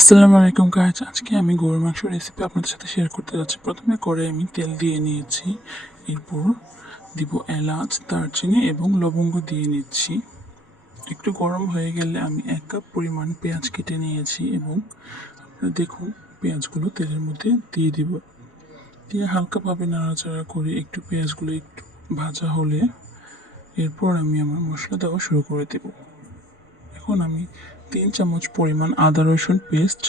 আসসালামু আলাইকুম গাইজ আজকে আমি গরুর মাংস রেসিপি আপনাদের সাথে শেয়ার করতে যাচ্ছি। প্রথমে করে আমি তেল দিয়ে নিয়েছি, এরপর দিব এলাচ, দারচিনি এবং লবঙ্গ দিয়ে নিচ্ছি। একটু গরম হয়ে গেলে আমি এক কাপ পরিমাণ পেঁয়াজ কেটে নিয়েছি এবং আপনারা দেখুন পেঁয়াজগুলো তেলের মধ্যে দিয়ে দিব। দিয়ে হালকাভাবে নাড়াচাড়া করে একটু পেঁয়াজগুলো একটু ভাজা হলে এরপর আমি আমার মশলা দেওয়া শুরু করে দেবো। এখন আমি তিন চামচ পরিমাণ আদা রসুন পেস্ট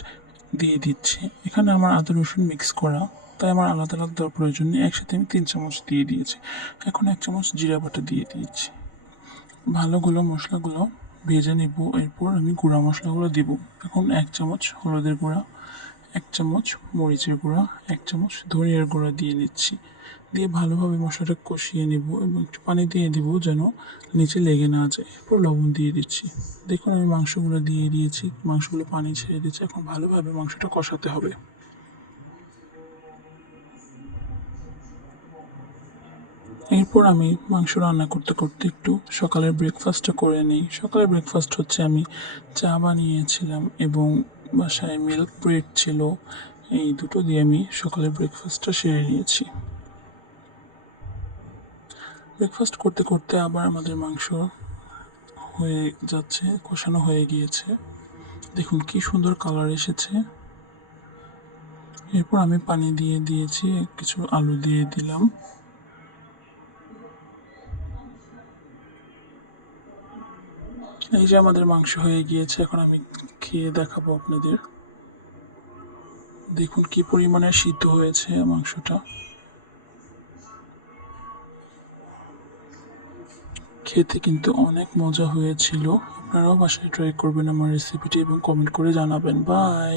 দিয়ে দিচ্ছি। এখানে আমার আদা রসুন মিক্স করা, তাই আমার আলাদা আলাদা দেওয়ার প্রয়োজন নেই। একসাথে আমি তিন চামচ দিয়ে দিয়েছি। এখন এক চামচ জিরা বাটা দিয়ে দিয়েছি ভালোগুলো মশলাগুলো ভেজে নেব। এরপর আমি গুঁড়া মশলাগুলো দিব। এখন এক চামচ হলুদের গুঁড়া, এক চামচ মরিচের গুঁড়া, এক চামচ ধনিয়ার গুঁড়া দিয়ে নিচ্ছি দিয়ে ভালোভাবে মশলাটা কষিয়ে নেব এবং একটু পানি দিয়ে দিব যেন নিচে লেগে না যায়। এরপর লবণ দিয়ে দিচ্ছি। দেখুন আমি মাংসগুলো দিয়ে দিয়েছি। মাংসগুলো পানি ছেড়ে দিচ্ছি এখন ভালোভাবে মাংসটা কষাতে হবে। এরপর আমি মাংস রান্না করতে করতে একটু সকালের ব্রেকফাস্টটা করে নিই। সকালের ব্রেকফাস্ট হচ্ছে আমি চা বানিয়েছিলাম এবং বাসায় মিল্ক ব্রেড ছিল। এই দুটো দিয়ে আমি সকালের ব্রেকফাস্টটা সেরে নিয়েছি। ব্রেকফাস্ট করতে করতে আবার আমাদের মাংস হয়ে যাচ্ছে, কষানো হয়ে গিয়েছে। দেখুন কি সুন্দর কালার এসেছে। এরপর আমি পানি দিয়ে দিয়েছি, কিছু আলু দিয়ে দিলাম। এই যে আমাদের মাংস হয়ে গিয়েছে, এখন আমি খেয়ে দেখাবো আপনাদের। দেখুন কি পরিমাণে সিদ্ধ হয়েছে মাংসটা। খেতে কিন্তু অনেক মজা হয়েছিল। আপনারাও বাসায় ট্রাই করবেন আমার রেসিপিটি এবং কমেন্ট করে জানাবেন। বাই